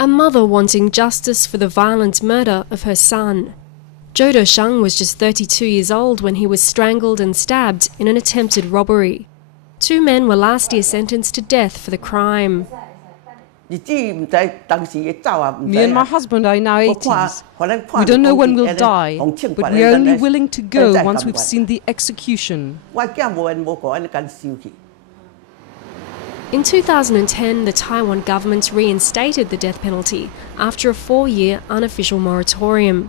A mother wanting justice for the violent murder of her son. Zhou Desheng was just 32 years old when he was strangled and stabbed in an attempted robbery. 2 men were last year sentenced to death for the crime. Me and my husband are in our 80s. We don't know when we'll die, but we are only willing to go once we've seen the execution. In 2010, the Taiwan government reinstated the death penalty after a 4-year unofficial moratorium.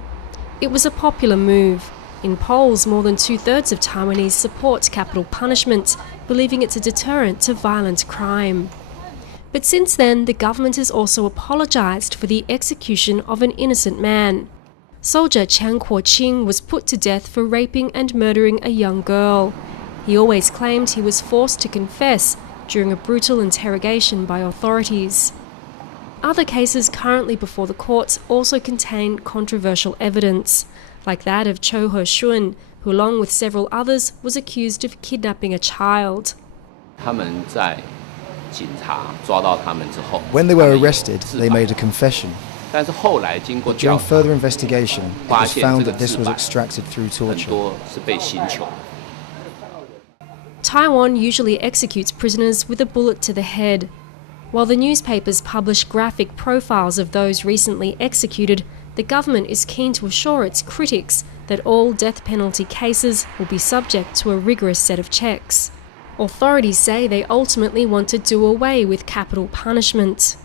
It was a popular move. In polls, more than 2/3 of Taiwanese support capital punishment, believing it's a deterrent to violent crime. But since then, the government has also apologised for the execution of an innocent man. Soldier Chiang Kuo-ching was put to death for raping and murdering a young girl. He always claimed he was forced to confess during a brutal interrogation by authorities. Other cases currently before the courts also contain controversial evidence, like that of Cho He-shun, who along with several others was accused of kidnapping a child. When they were arrested, they made a confession. But during further investigation, it was found that this was extracted through torture. Taiwan usually executes prisoners with a bullet to the head. While the newspapers publish graphic profiles of those recently executed, the government is keen to assure its critics that all death penalty cases will be subject to a rigorous set of checks. Authorities say they ultimately want to do away with capital punishment.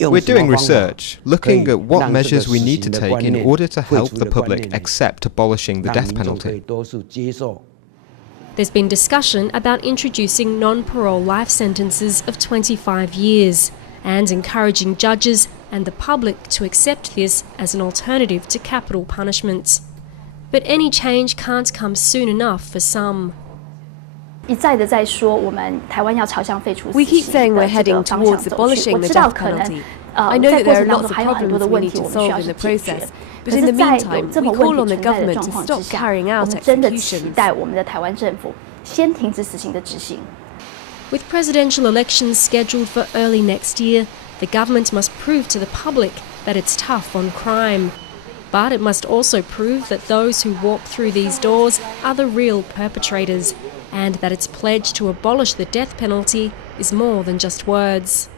We're doing research, looking at what measures we need to take in order to help the public accept abolishing the death penalty. There's been discussion about introducing non-parole life sentences of 25 years and encouraging judges and the public to accept this as an alternative to capital punishment. But any change can't come soon enough for some. We keep saying we're heading towards abolishing the death penalty. I know that there are lots of problems we need to solve in the process, but in the meantime, we call on the government to stop carrying out executions. With presidential elections scheduled for early next year, the government must prove to the public that it's tough on crime. But it must also prove that those who walk through these doors are the real perpetrators, and that its pledge to abolish the death penalty is more than just words.